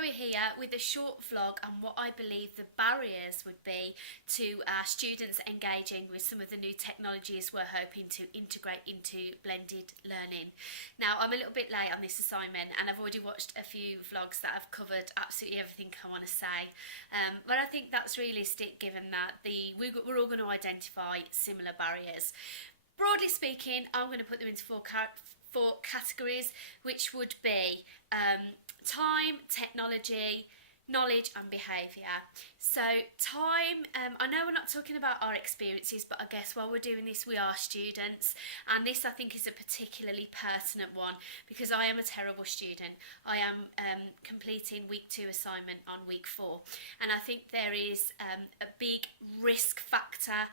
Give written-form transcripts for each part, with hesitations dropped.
we're here with a short vlog on what I believe the barriers would be to our students engaging with some of the new technologies we're hoping to integrate into blended learning. Now, I'm a little bit late on this assignment and I've already watched a few vlogs that have covered absolutely everything I want to say, but I think that's realistic given that we're all going to identify similar barriers. Broadly speaking, I'm going to put them into four categories, which would be time, technology, knowledge and behaviour. So time, I know we're not talking about our experiences, but I guess while we're doing this we are students, and this I think is a particularly pertinent one because I am a terrible student. I am completing week 2 assignment on week 4, and I think there is a big risk factor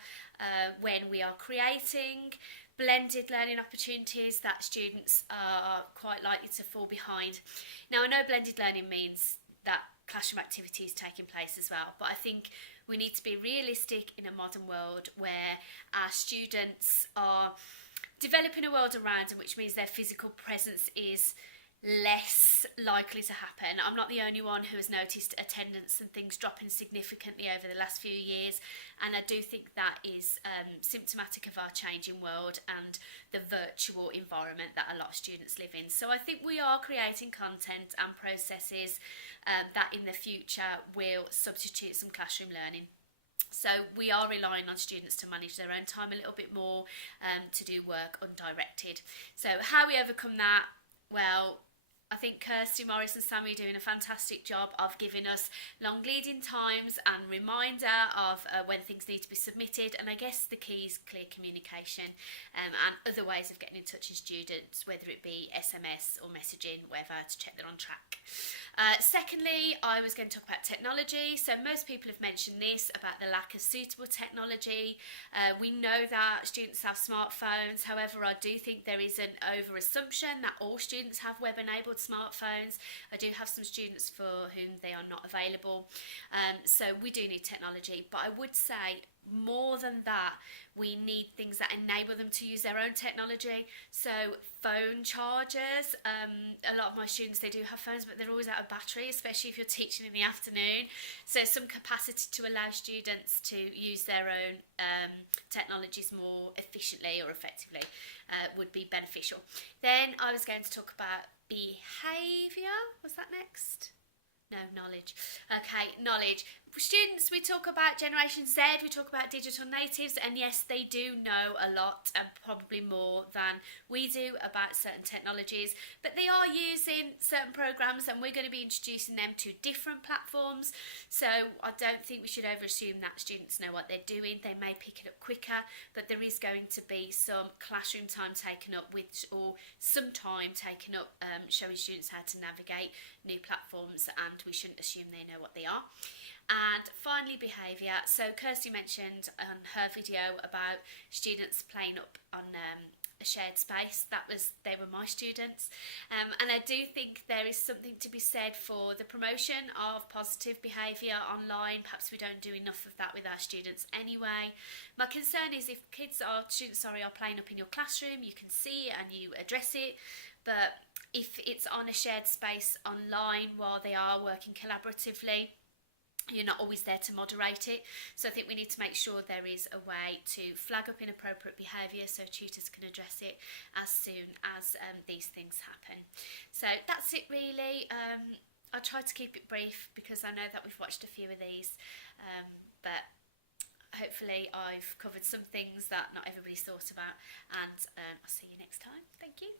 when we are creating blended learning opportunities that students are quite likely to fall behind. Now, I know blended learning means that classroom activity is taking place as well, but I think we need to be realistic in a modern world where our students are developing a world around them, which means their physical presence is less likely to happen. I'm not the only one who has noticed attendance and things dropping significantly over the last few years, and I do think that is symptomatic of our changing world and the virtual environment that a lot of students live in. So I think we are creating content and processes that in the future will substitute some classroom learning. So we are relying on students to manage their own time a little bit more, to do work undirected. So how we overcome that? Well, I think Kirsty, Morris and Sammy are doing a fantastic job of giving us long lead-in times and reminder of when things need to be submitted, and I guess the key is clear communication and other ways of getting in touch with students, whether it be SMS or messaging, whatever, to check they're on track. Secondly, I was going to talk about technology. So most people have mentioned this about the lack of suitable technology. We know that students have smartphones, however I do think there is an over-assumption that all students have web-enabled smartphones. I do have some students for whom they are not available, so we do need technology, but I would say more than that, we need things that enable them to use their own technology. So phone chargers, a lot of my students, they do have phones, but they're always out of battery, especially if you're teaching in the afternoon. So some capacity to allow students to use their own technologies more efficiently or effectively would be beneficial. Then I was going to talk about behaviour. Was that next? No, knowledge. Okay, knowledge. Students, we talk about Generation Z, we talk about digital natives, and yes, they do know a lot and probably more than we do about certain technologies, but they are using certain programs and we're going to be introducing them to different platforms. So I don't think we should overassume that students know what they're doing. They may pick it up quicker, but there is going to be some classroom time taken up with, or some time taken up showing students how to navigate new platforms, and we shouldn't assume they know what they are. And finally, behaviour. So Kirsty mentioned on her video about students playing up on a shared space. They were my students, and I do think there is something to be said for the promotion of positive behaviour online. Perhaps we don't do enough of that with our students anyway. My concern is if students are playing up in your classroom, you can see it and you address it, but if it's on a shared space online while they are working collaboratively, you're not always there to moderate it. So I think we need to make sure there is a way to flag up inappropriate behaviour so tutors can address it as soon as these things happen. So that's it really. I tried to keep it brief because I know that we've watched a few of these, but hopefully I've covered some things that not everybody's thought about, and I'll see you next time. Thank you.